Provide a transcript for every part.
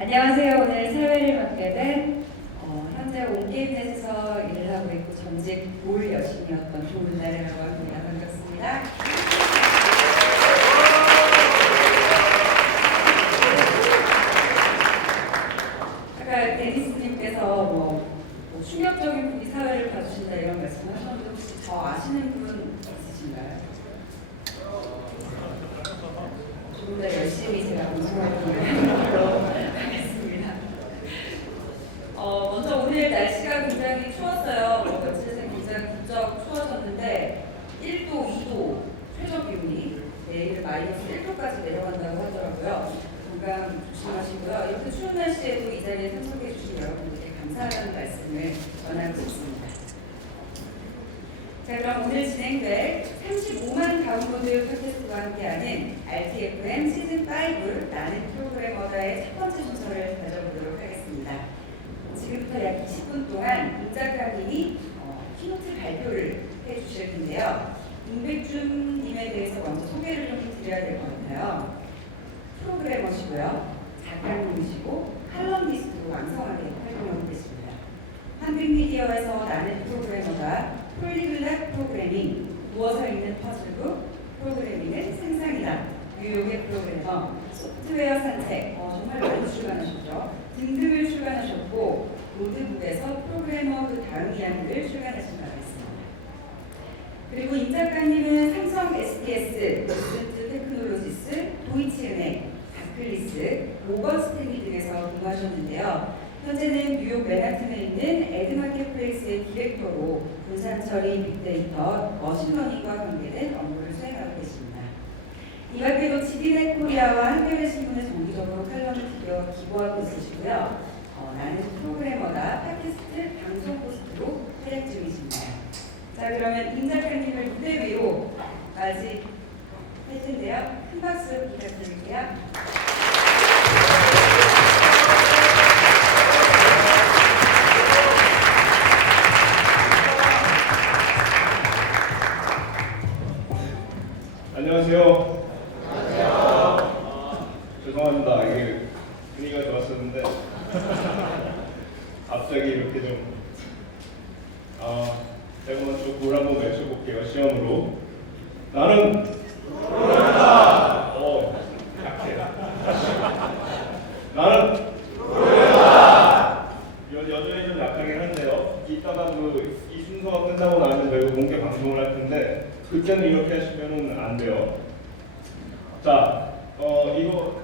안녕하세요. 오늘 사회를 맡게 된 현재 온게임넷에서 일을 하고 있고 전직 볼 여신이었던 조은달이라고 합니다. 반갑습니다. 아까 데니스님께서 충격적인 분이 사회를 봐주신다 이런 말씀하셨는데 혹시 저 아시는 분 있으신가요? 조금 더 열심히 제가 방송하도록 하겠습니다. 먼저 오늘 날씨가 굉장히 추웠어요. 며칠 새 굉장히 부쩍 추워졌는데 1도, 2도 최저 기온이 내일 마이너스 1도까지 내려간다고 하더라고요. 건강 조심하시고요. 이렇게 추운 날씨에도 이 자리에 참석해 주신 여러분들께 감사하다는 말씀을 전하고 싶습니다. 자, 그럼 오늘 진행될 35만 다운로드 팟캐스트와 함께하는 RTFM 시즌5 나는 프로그래머다의 첫 번째 순서를 가져보도록 하겠습니다. 지금부터 약 20분 동안 임 작가님이 키노트 발표를 해주실 텐데요. 임백준님에 대해서 먼저 소개를 좀 드려야 될 것 같아요. 프로그래머시고요. 작가님이시고 칼럼니스트로 왕성하게 활동하고 계십니다. 한빛미디어에서 나는 프로그래머다, 폴리글랏 프로그래밍, 누워서 읽는 퍼즐북, 프로그래밍은 상상이다, 뉴욕의 프로그래머, 소프트웨어 산책, 정말 많이 출간하셨죠. 등등을 출간하셨고 로드북에서 프로그래머 그 다음 이야기를 출간하신 바가 있습니다. 그리고 임 작가님은 삼성 SDS, 로스트 테크놀로지스, 도이치은행, 바클리스, 모건 스탠리 등에서 근무하셨는데요. 현재는 뉴욕 맨하튼에 있는 에드마켓플레이스의 디렉터로 분산 처리, 빅데이터, 머신러닝과 관계된 업무를 수행하고 계십니다. 이 밖에도 지디넷 코리아와 한겨레신문에 정기적으로 칼럼을 기고하고 있으시고요. 나는 프로그래머다 팟캐스트 방송 호스트로 활약 중이십니다. 자, 그러면 임 작가님을 무대 위로 맞이할 텐데요. 큰 박수 부탁드릴게요. 안녕하세요. 죄송합니다. 이게 분위기가 좋았었는데 갑자기 이렇게 제가 먼저 뭘 한번 외쳐볼게요. 시험으로. 나는 프로그래머다. 약해. 나는 프로그래머다. 여전히 좀 약하긴 한데요. 이따가 이 순서가 끝나고 나면 저희가 공개 방송을 할 텐데 그때는 이렇게 하시면은 안 돼요. 자, 이거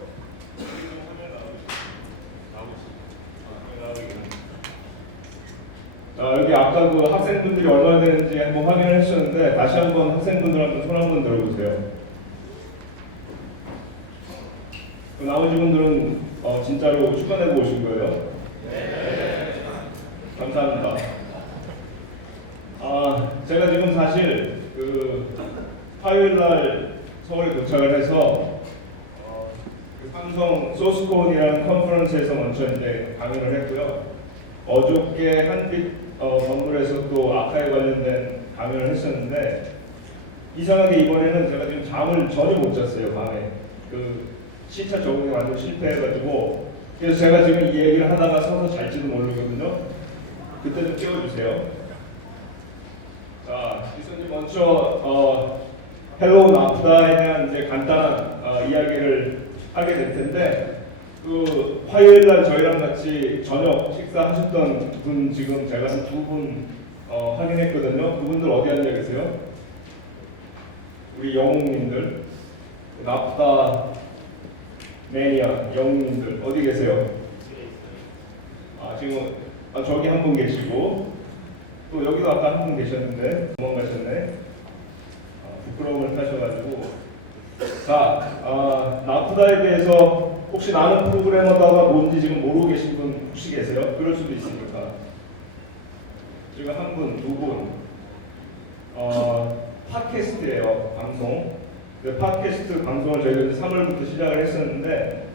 여기 아까 그 학생분들이 얼마나 되는지 한번 확인을 해주셨는데 다시 한번 학생분들한테 손 한번 들어보세요. 그 나머지 분들은 진짜로 출간해고 오신 거예요? 네. 감사합니다. 제가 지금 사실 화요일날 서울에 도착을 해서 삼성 소스콘이라는 컨퍼런스에서 먼저 이제 강연을 했고요. 어저께 한빛 건물에서 또 아카에 관련된 강연을 했었는데 이상하게 이번에는 제가 지금 잠을 전혀 못 잤어요. 밤에 시차 적응이 완전 실패해가지고 그래서 제가 지금 이 얘기를 하다가 서서 잘지도 모르거든요. 그때 좀 깨워주세요. 자, 이제 먼저 헬로우 나프다에 대한 이제 간단한 이야기를 하게 될 텐데 화요일 날 저희랑 같이 저녁 식사하셨던 분 지금 제가 한 두 분 확인했거든요. 그분들 어디 앉아 계세요? 우리 영웅님들, 나프다 매니아 영웅님들 어디 계세요? 지금 저기 한 분 계시고 또 여기도 아까 한 분 계셨는데 도망가셨네. 부끄러움을 타셔가지고. 자, 나프다에 대해서 혹시 나는 프로그래머다가 뭔지 지금 모르고 계신 분 혹시 계세요? 그럴 수도 있으니까. 지금 한 분, 두 분. 팟캐스트예요, 방송. 팟캐스트 방송을 저희가 3월부터 시작을 했었는데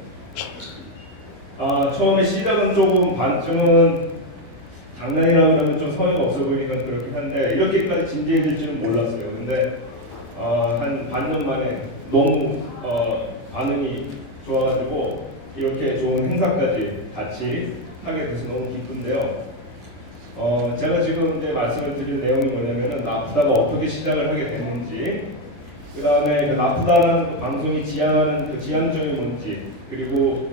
처음에 시작은 조금 반쯤은 장난이라 그러면 좀 성의가 없어 보이니까 그렇긴 한데 이렇게까지 진지해질 줄은 몰랐어요. 근데 한 반년 만에 너무 반응이 좋아가지고 이렇게 좋은 행사까지 같이 하게 돼서 너무 기쁜데요. 제가 지금 이제 말씀을 드릴 내용이 뭐냐면은 나프다가 어떻게 시작을 하게 됐는지, 그 다음에 그 나프다라는 그 방송이 지향하는 그 지향점이 뭔지, 그리고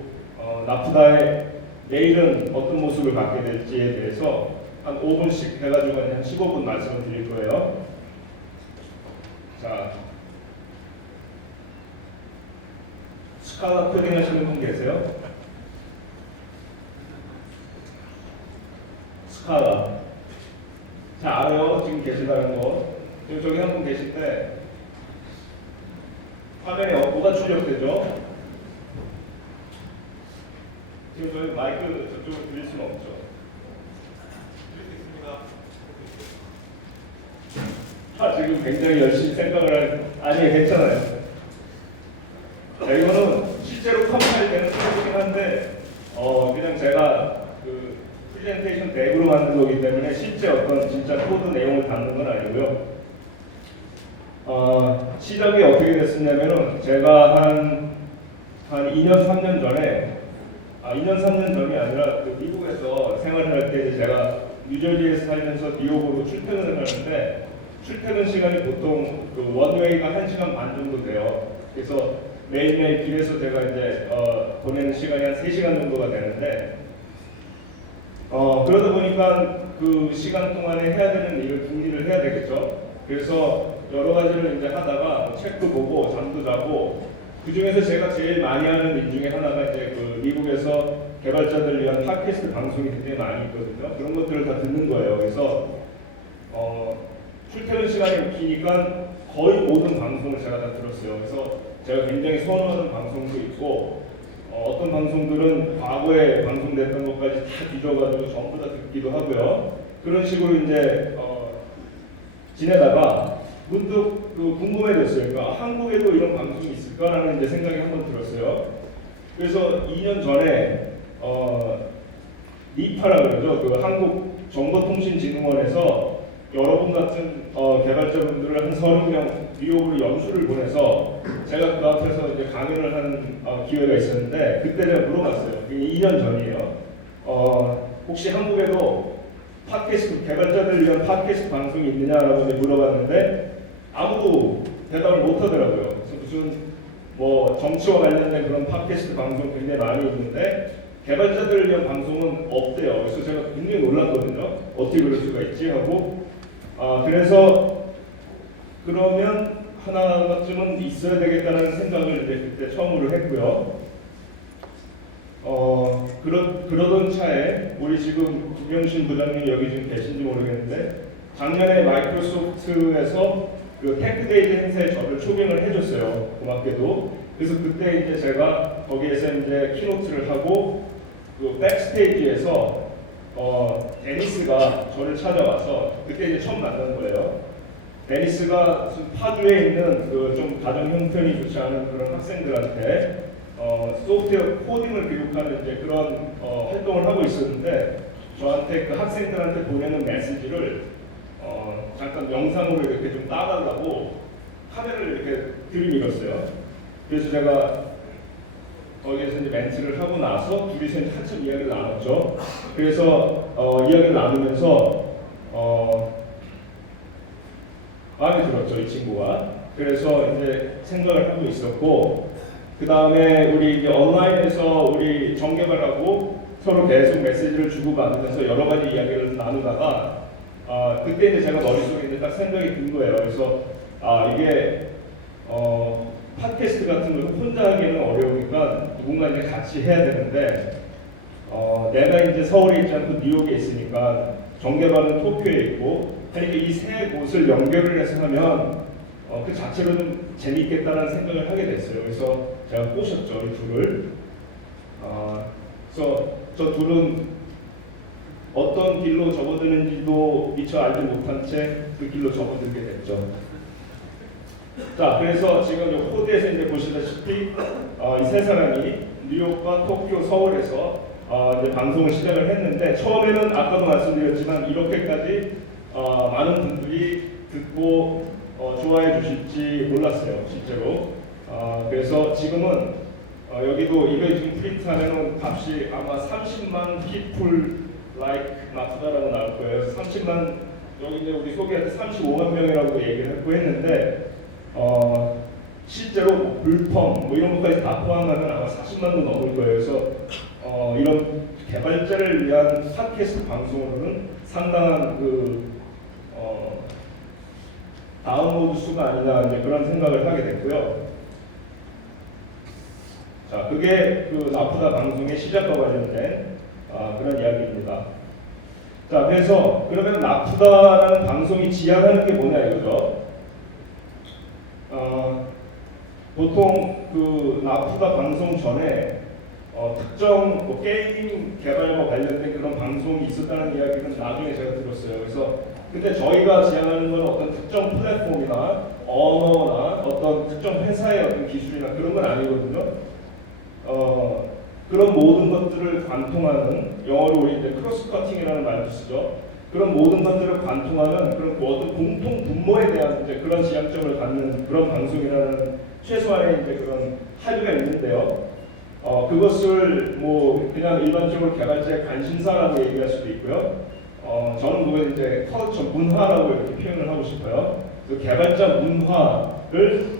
나프다의 내일은 어떤 모습을 갖게 될지에 대해서 한 5분씩 해가지고 한 15분 말씀을 드릴 거예요. 자, 스칼라 코딩 하시는 분 계세요? 스칼라. 자, 알아요? 지금 계시다는 거. 지금 저기 한 분 계신데 화면에 뭐가 출력되죠? 지금 저희 마이크 저쪽으로 드릴 수는 없죠. 지금 굉장히 열심히 생각을 아니, 괜찮아요. 자, 이거는 실제로 컴파일 되는 소리긴 한데 그냥 제가 그 프레젠테이션 덱으로 만든 거기 때문에 실제 어떤 진짜 코드 내용을 담는 건 아니고요. 시작이 어떻게 됐었냐면은 제가 한 2년 3년 전에 2년 3년 전이 아니라 그 미국에서 생활을 할 때 제가 뉴저지에서 살면서 뉴욕으로 출퇴근을 하는데 출퇴근 시간이 보통 그 원웨이가 1시간 반 정도 돼요. 그래서 매일매일 길에서 제가 이제 보내는 시간이 한 3시간 정도가 되는데 그러다 보니까 그 시간 동안에 해야 되는 일을 궁리를 해야 되겠죠. 그래서 여러 가지를 이제 하다가 책도 보고 잠도 자고, 그 중에서 제가 제일 많이 하는 일 중에 하나가 이제 그 미국에서 개발자들 위한 팟캐스트 방송이 굉장히 많이 있거든요. 그런 것들을 다 듣는 거예요. 그래서 출퇴근 시간이 기니까 거의 모든 방송을 제가 다 들었어요. 그래서 제가 굉장히 선호하는 방송도 있고 어떤 방송들은 과거에 방송됐던 것까지 다 뒤져가지고 전부 다 듣기도 하고요. 그런 식으로 이제 지내다가 문득 궁금해졌어요. 그러니까 한국에도 이런 방송이 있을까라는 이제 생각이 한번 들었어요. 그래서 2년 전에 니파라 그러죠. 그 한국정보통신진흥원에서 여러분 같은 개발자분들을 한 30명 뉴욕으로 연수를 보내서 제가 그 앞에서 이제 강연을 하는 기회가 있었는데, 그때 제가 물어봤어요. 그게 2년 전이에요. 혹시 한국에도 팟캐스트 개발자들을 위한 팟캐스트 방송이 있느냐라고 이제 물어봤는데 아무도 대답을 못 하더라고요. 그래서 무슨 뭐 정치와 관련된 그런 팟캐스트 방송 굉장히 많이 있는데 개발자들을 위한 방송은 없대요. 그래서 제가 굉장히 놀랐거든요. 어떻게 그럴 수가 있지 하고, 그래서 그러면 하나쯤은 있어야 되겠다는 생각을 이제 그때 처음으로 했고요. 그러던 차에 우리 지금 김영신 부장님 여기 지금 계신지 모르겠는데 작년에 마이크로소프트에서 그 테크데이즈 행사에 저를 초빙을 해줬어요. 고맙게도. 그래서 그때 이제 제가 거기에서 이제 키노트를 하고 그 백스테이지에서 데니스가 저를 찾아와서 그때 이제 처음 만난 거예요. 데니스가 파주에 있는 그 좀 가정 형편이 좋지 않은 그런 학생들한테 소프트웨어 코딩을 교육하는 이제 그런 활동을 하고 있었는데 저한테 그 학생들한테 보내는 메시지를 잠깐 영상으로 이렇게 좀 따달라고 카메라를 이렇게 들이밀었어요. 그래서 제가 거기에서 이제 멘트를 하고 나서 둘이서 이제 한참 이야기를 나눴죠. 그래서 이야기를 나누면서 마음에 들었죠, 이 친구가. 그래서 이제 생각을 하고 있었고, 그 다음에 우리 이제 온라인에서 우리 정개발하고 서로 계속 메시지를 주고받으면서 여러 가지 이야기를 나누다가 그때 이제 제가 머릿속에 이제 딱 생각이 든 거예요. 그래서 이게 팟캐스트 같은 걸 혼자 하기는 어려우니까 누군가 이제 같이 해야 되는데 내가 이제 서울에 있지 않고 뉴욕에 있으니까 정개발은 도쿄에 있고 그러니까 이 세 곳을 연결을 해서 하면 그 자체로 좀 재미있겠다는 생각을 하게 됐어요. 그래서 제가 꼬셨죠, 이 둘을. 그래서 저 둘은 어떤 길로 접어드는지도 미처 알지 못한 채 그 길로 접어들게 됐죠. 자, 그래서 지금 이 코드에서 이제 보시다시피 이 세 사람이 뉴욕과 도쿄, 서울에서 이제 방송을 시작을 했는데 처음에는 아까도 말씀드렸지만 이렇게까지 많은 분들이 듣고 좋아해 주실지 몰랐어요, 실제로. 그래서 지금은 여기도 이게 지금 프린트하면 값이 아마 30만 people like 나프다라고 나올 거예요. 그래서 30만 여기 이제 우리 소개할 때 35만 명이라고 얘기를 했고 했는데 실제로 뭐 불펌 뭐 이런 것까지 다 포함하면 아마 40만도 넘을 거예요. 그래서 이런 개발자를 위한 팟캐스트 방송으로는 상당한 다운로드 수가 아니냐 이제 그런 생각을 하게 됐고요. 자, 그게 그 나프다 방송의 시작과 관련된 그런 이야기입니다. 자, 그래서 그러면 나프다라는 방송이 지향하는 게 뭐냐 이거죠. 보통 그 나프다 방송 전에 특정 뭐 게임 개발과 관련된 그런 방송이 있었다는 이야기는 나중에 제가 들었어요. 그래서 근데 저희가 지향하는 건 어떤 특정 플랫폼이나 언어나 어떤 특정 회사의 어떤 기술이나 그런 건 아니거든요. 그런 모든 것들을 관통하는 영어로 우리 이제 크로스 커팅이라는 말도 쓰죠. 그런 모든 것들을 관통하는 그런 어떤 공통 분모에 대한 이제 그런 지향점을 갖는 그런 방송이라는 최소한의 이제 그런 합의가 있는데요. 그것을 뭐 그냥 일반적으로 개발자의 관심사라고 얘기할 수도 있고요. 저는 그걸 이제 컬처 문화라고 이렇게 표현을 하고 싶어요. 그 개발자 문화를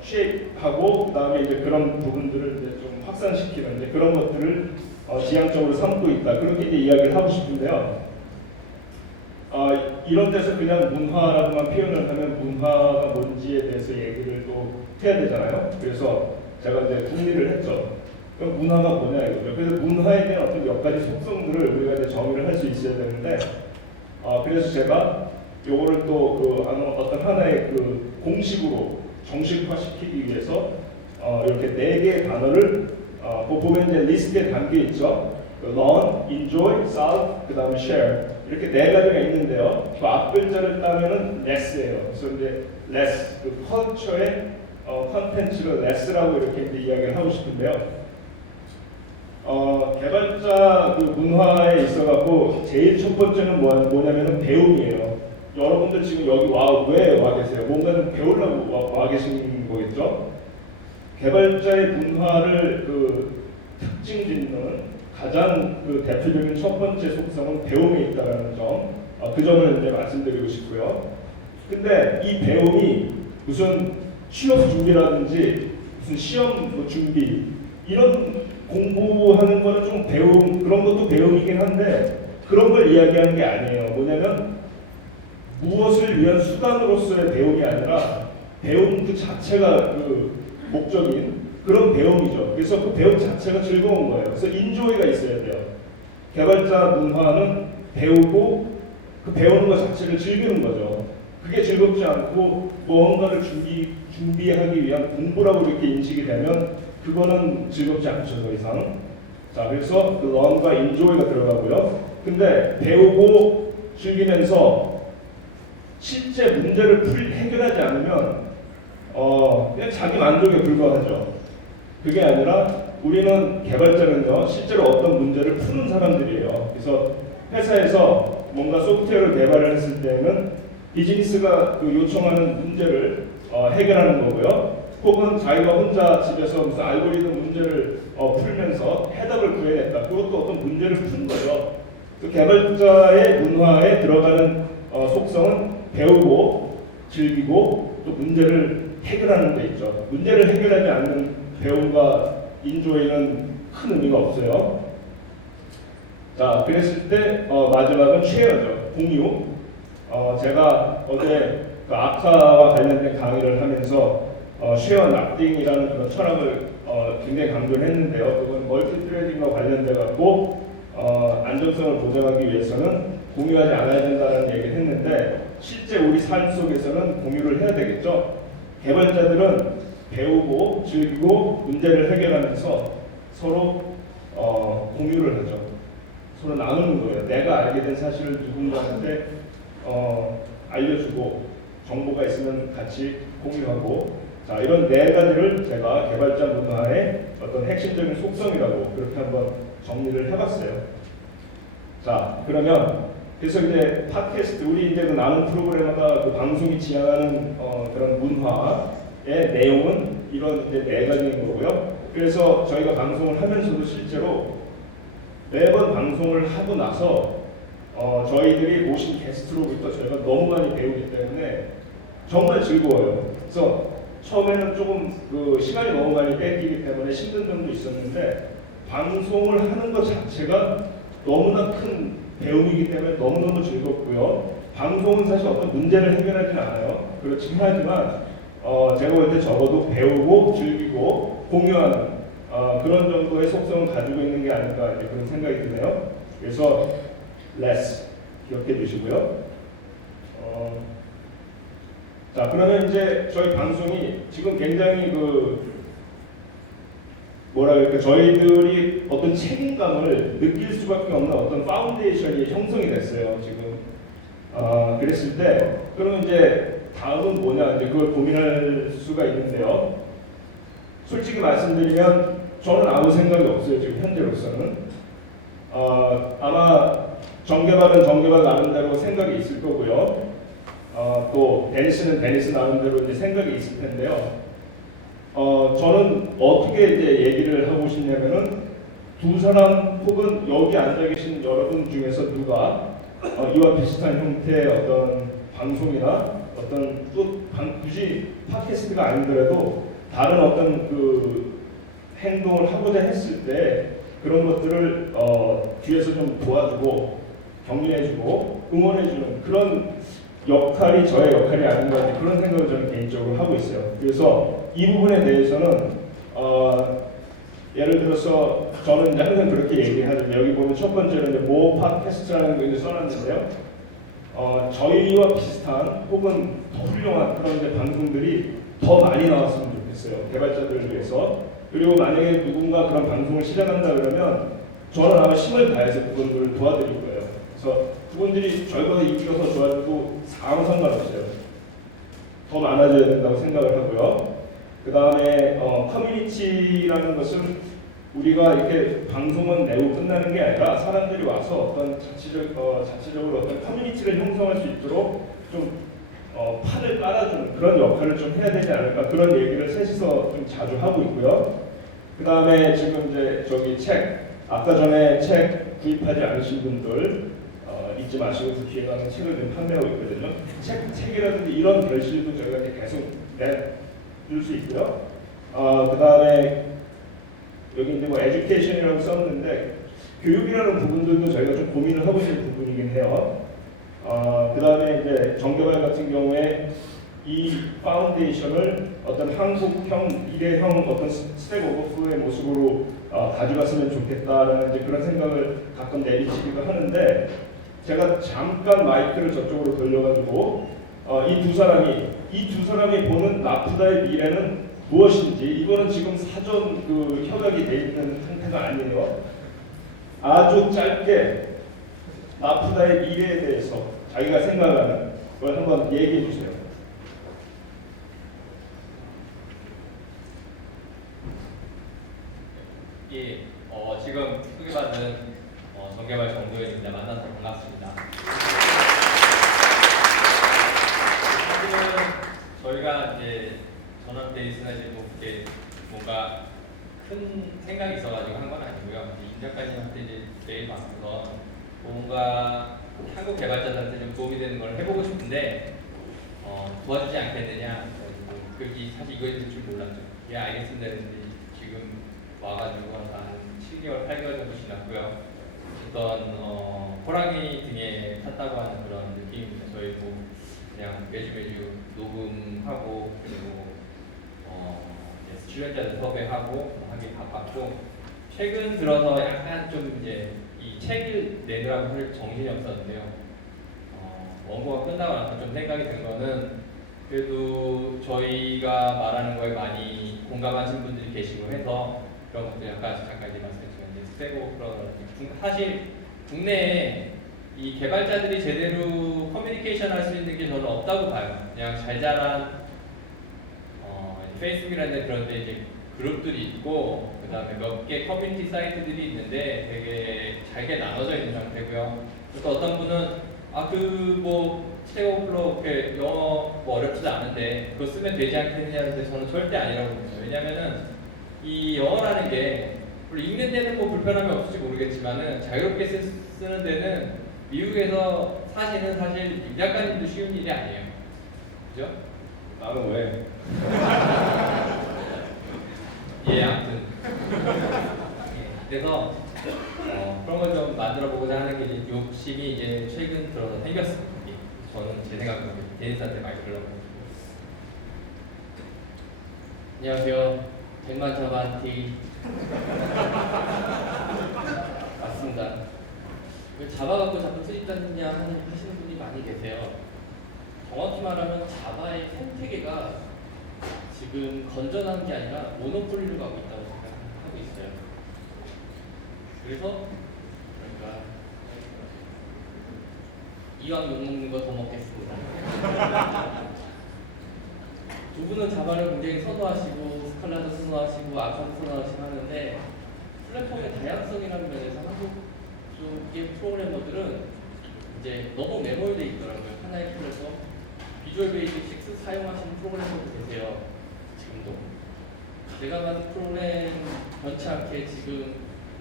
쉐입하고 그다음에 이제 그런 부분들을 이제 좀 확산시키는 이제 그런 것들을 지향적으로 삼고 있다. 그렇게 이제 이야기를 하고 싶은데요. 이런 데서 그냥 문화라고만 표현을 하면 문화가 뭔지에 대해서 얘기를 또 해야 되잖아요. 그래서 제가 이제 궁리를 했죠. 그럼 문화가 뭐냐 이거죠. 그래서 문화에 대한 어떤 몇 가지 속성들을 우리가 이제 정의를 할 수 있어야 되는데, 그래서 제가 요거를 또 어떤 하나의 그 공식으로 정식화시키기 위해서 이렇게 4개의 단어를 보면 이제 리스트에 담겨 있죠. learn, enjoy, solve, 그 다음에 share 이렇게 4가지가 있는데요. 그 앞글자를 따면은 less예요. 그래서 이제 less, 그 컬처의 컨텐츠를 less라고 이렇게 이제 이야기를 하고 싶은데요. 개발자 그 문화에 있어갖고 제일 첫 번째는 뭐냐면은 배움이에요. 여러분들 지금 여기 왜 와 계세요? 뭔가는 배우려고 와 계신 거겠죠? 개발자의 문화를 그 특징 짓는 가장 그 대표적인 첫 번째 속성은 배움에 있다는 점, 그 점을 이제 말씀드리고 싶고요. 근데 이 배움이 무슨 취업 준비라든지 무슨 시험 뭐 준비 이런 공부하는 거는 좀 그런 것도 배움이긴 한데 그런 걸 이야기하는 게 아니에요. 뭐냐면 무엇을 위한 수단으로서의 배움이 아니라 배움 그 자체가 그 목적인 그런 배움이죠. 그래서 그 배움 자체가 즐거운 거예요. 그래서 인조이가 있어야 돼요. 개발자 문화는 배우고 그 배우는 것 자체를 즐기는 거죠. 그게 즐겁지 않고 무언가를 준비하기 위한 공부라고 이렇게 인식이 되면 그거는 즐겁지 않죠, 더 이상. 자, 그래서 그 learn과 enjoy가 들어가고요. 근데 배우고 즐기면서 실제 문제를 해결하지 않으면 그냥 자기 만족에 불과하죠. 그게 아니라 우리는 개발자는요, 실제로 어떤 문제를 푸는 사람들이에요. 그래서 회사에서 뭔가 소프트웨어를 개발을 했을 때는 비즈니스가 그 요청하는 문제를 해결하는 거고요. 혹은 자기가 혼자 집에서 무슨 알고리즘 문제를 풀면서 해답을 구해냈다. 그것도 어떤 문제를 푸는 거죠. 그 개발자의 문화에 들어가는 속성은 배우고 즐기고 또 문제를 해결하는 데 있죠. 문제를 해결하지 않는 배움과 인조이는 큰 의미가 없어요. 자, 그랬을 때 마지막은 쉐어죠. 공유. 제가 어제 그 아카와 관련된 강의를 하면서 쉐어 납딩이라는 그런 철학을 굉장히 강조를 했는데요. 그건 멀티 트레이딩과 관련돼 갖고 안정성을 보장하기 위해서는 공유하지 않아야 된다는 얘기를 했는데 실제 우리 삶 속에서는 공유를 해야 되겠죠. 개발자들은 배우고 즐기고 문제를 해결하면서 서로 공유를 하죠. 서로 나누는 거예요. 내가 알게 된 사실을 누군가한테 알려주고 정보가 있으면 같이 공유하고, 자, 이런 4가지를 제가 개발자 문화의 어떤 핵심적인 속성이라고 그렇게 한번 정리를 해봤어요. 자, 그러면 그래서 이제 팟캐스트 우리 이제 그 나눔 프로그램마다 그 방송이 지향하는 그런 문화에 내용은 이런 이제 네 가지인 거고요. 그래서 저희가 방송을 하면서도 실제로 매번 방송을 하고 나서 저희들이 모신 게스트로부터 저희가 너무 많이 배우기 때문에 정말 즐거워요. 그래서 처음에는 조금 그 시간이 너무 많이 뺏기기 때문에 힘든 점도 있었는데 방송을 하는 것 자체가 너무나 큰 배움이기 때문에 너무너무 즐겁고요. 방송은 사실 어떤 문제를 해결하지는 않아요. 그렇긴 하지만 제가 볼 때 적어도 배우고 즐기고 공유하는 그런 정도의 속성을 가지고 있는 게 아닐까 이제 그런 생각이 드네요. 그래서 less 기억해 주시고요. 자, 그러면 이제 저희 방송이 지금 굉장히 뭐라 그럴까, 저희들이 어떤 책임감을 느낄 수밖에 없는 어떤 파운데이션이 형성이 됐어요. 지금 그랬을 때 그러면 이제 다음은 뭐냐, 이제 그걸 고민할 수가 있는데요. 솔직히 말씀드리면 저는 아무 생각이 없어요. 지금 현재로서는 아마 정개발은 정개발 나름대로 생각이 있을 거고요. 또 데니스는 데니스 나름대로 이제 생각이 있을 텐데요. 저는 어떻게 이제 얘기를 하고 싶냐면은 두 사람 혹은 여기 앉아 계신 여러분 중에서 누가 이와 비슷한 형태의 어떤 방송이나 어떤 또 굳이 팟캐스트가 아니더라도 다른 어떤 그 행동을 하고자 했을 때 그런 것들을 뒤에서 좀 도와주고 격려해주고 응원해주는 그런 역할이 저의 역할이 아닌가 그런 생각을 저는 개인적으로 하고 있어요. 그래서 이 부분에 대해서는 예를 들어서 저는 이제 항상 그렇게 얘기하죠. 여기 보면 첫 번째로 이제 모 팟캐스트라는 거 이제 써놨는데요. 저희와 비슷한 혹은 더 훌륭한 그런 이제 방송들이 더 많이 나왔으면 좋겠어요. 개발자들을 위해서. 그리고 만약에 누군가 그런 방송을 시작한다 그러면 저는 아마 힘을 다해서 그분들을 도와드릴 거예요. 그래서 그분들이 저희보다 인기가 더 좋아지고 아무 상관없어요. 더 많아져야 된다고 생각을 하고요. 그 다음에 커뮤니티라는 것은 우리가 이렇게 방송만 내고 끝나는 게 아니라 사람들이 와서 어떤 자체적으로 어떤 커뮤니티를 형성할 수 있도록 좀 판을 깔아주는 그런 역할을 좀 해야 되지 않을까 그런 얘기를 셋이서 좀 자주 하고 있고요. 그 다음에 지금 이제 저기 책 아까 전에 책 구입하지 않으신 분들 잊지 마시고 그 뒤에 가는 책을 좀 판매하고 있거든요. 책이라든지 이런 결실도 저희가 이제 계속 내줄 수 있고요. 그 다음에 여기 이제 뭐 에듀케이션이라고 썼는데 교육이라는 부분들도 저희가 좀 고민을 하고 있는 부분이긴 해요. 그 다음에 이제 정개발 같은 경우에 이 파운데이션을 어떤 한국형, 미래형 어떤 스택 오버플로의 모습으로 가져갔으면 좋겠다라는 이제 그런 생각을 가끔 내비치기도 하는데 제가 잠깐 마이크를 저쪽으로 돌려가지고 이 두 사람이 보는 나프다의 미래는 무엇인지 이거는 지금 사전 그 협약이 돼 있는 상태가 아니에요. 아주 짧게 나프다의 미래에 대해서 자기가 생각하는 걸 한번 얘기해 주세요. 예, 지금 소개받은 정개발 정도현입니다. 만나서 반갑습니다. 사실은 저희가 이제 전원 데니스나 이제 뭐 이렇게 뭔가 큰 생각이 있어가지고 한 건 아니고요. 임 작가님한테 이제 매일 받고서 뭔가 한국 개발자들한테 좀 도움이 되는 걸 해보고 싶은데 도와주지 않겠느냐. 그게 사실 이거에 대해 줄 몰랐죠. 예, 알겠습니다. 했는데 지금 와가지고 한 7개월, 8개월 정도 지났고요. 어떤 호랑이 등에 탔다고 하는 그런 느낌입니다. 저희 뭐 그냥 매주 녹음하고 그리고 출연자들 섭외하고 하기 바빴고 최근 들어서 약간 좀 이제 이 책을 내느라고 할 정신이 없었는데요. 원고가 끝나고 나서 좀 생각이 든 거는 그래도 저희가 말하는 거에 많이 공감하신 분들이 계시고 해서 그런 것들 약간 잠깐 이제 말씀드리면 이제 스테고 그런 사실 국내에 이 개발자들이 제대로 커뮤니케이션 할 수 있는 게 저는 없다고 봐요. 그냥 잘 자란 페이스북이라는 그런 데 이제 그룹들이 있고 그 다음에 몇 개 커뮤니티 사이트들이 있는데 되게 잘게 나눠져 있는 상태고요. 또 어떤 분은 뭐 스택오버플로우 영어 뭐 어렵지도 않은데 그거 쓰면 되지 않겠느냐는데 저는 절대 아니라고 봅니다. 왜냐면은 이 영어라는 게 물론 읽는 데는 뭐 불편함이 없을지 모르겠지만은 자유롭게 쓰는 데는 미국에서 사시는 사실 임 작가님도 쉬운 일이 아니에요. 그죠? 나는 왜? 예, 아무튼. 그래서 그런 걸 좀 만들어 보고자 하는 게 이제 욕심이 이제 최근 들어서 생겼습니다. 저는 제 생각으로 데니스한테 많이 들려고. 안녕하세요. 백만 자바한티 맞습니다. 왜 자바 갖고 자꾸 트집다니냐 하시는 분이 많이 계세요. 정확히 말하면 자바의 생태계가 지금 건전한 게 아니라 모노폴리로 가고 있다고 생각하고 있어요. 그래서 그러니까 이왕 욕먹는 거 더 먹겠습니다. 두 분은 자바를 굉장히 선호하시고 스칼라도 선호하시고 아카도 선호하시고 하는데 플랫폼의 다양성이라는 면에서 한국 쪽의 프로그래머들은 이제 너무 매몰돼 있더라고요. 하나의 툴에서 비주얼 베이직 6 사용하시는 프로그래머도 계세요. 지금도 제가 만든 프로그램 변치 않게 지금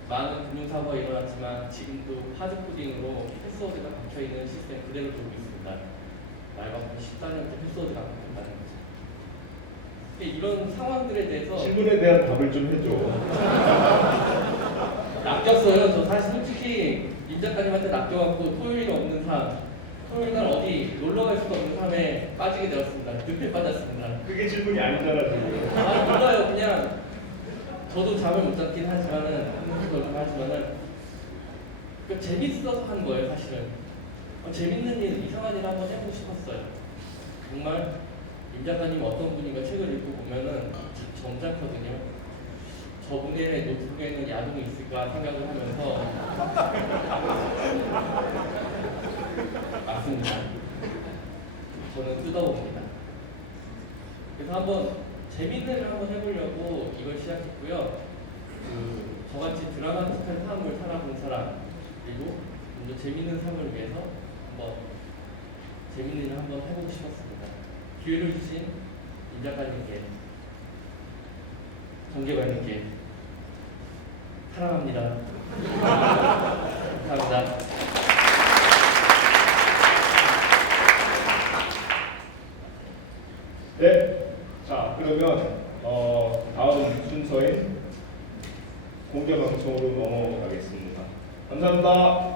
많은 금융사고가 일어났지만 지금도 하드코딩으로 패스워드가 박혀있는 시스템 그대로 돌고 있습니다. 말 바꾸면 14년째 패스워드가 안 바뀌었다는 거죠. 이런 상황들에 대해서 질문에 대한 답을 좀 해줘. 낚였어요. 저 사실 솔직히 임 작가님한테 낚여갖고 토요일 없는 삶, 토요일 날 어디 놀러 갈 수도 없는 삶에 빠지게 되었습니다. 늪에 빠졌습니다. 그게 질문이 아니잖아 지금. 아 몰라요. 그냥 저도 잠을 못 잤긴 하지만은 재밌어서 한 거예요. 사실은 재밌는 일, 이상한 일 한번 해보고 싶었어요. 정말 임 작가님 어떤 분인가 책을 읽고 보면은 점잖거든요. 저분의 노트북에는 야동이 있을까 생각을 하면서 맞습니다. 저는 뜯어봅니다. 그래서 한번 재밌는 일 한번 해보려고 이걸 시작했고요. 저같이 드라마틱한 삶을 살아본 사람 그리고 좀 더 재밌는 삶을 위해서 한번 재밌는 일을 한번 해보고 싶었습니다. 기회를 주신 임 작가님께 정계관님께 사랑합니다. 감사합니다. 네. 자 그러면 다음 순서인 공개 방송으로 넘어가겠습니다. 감사합니다.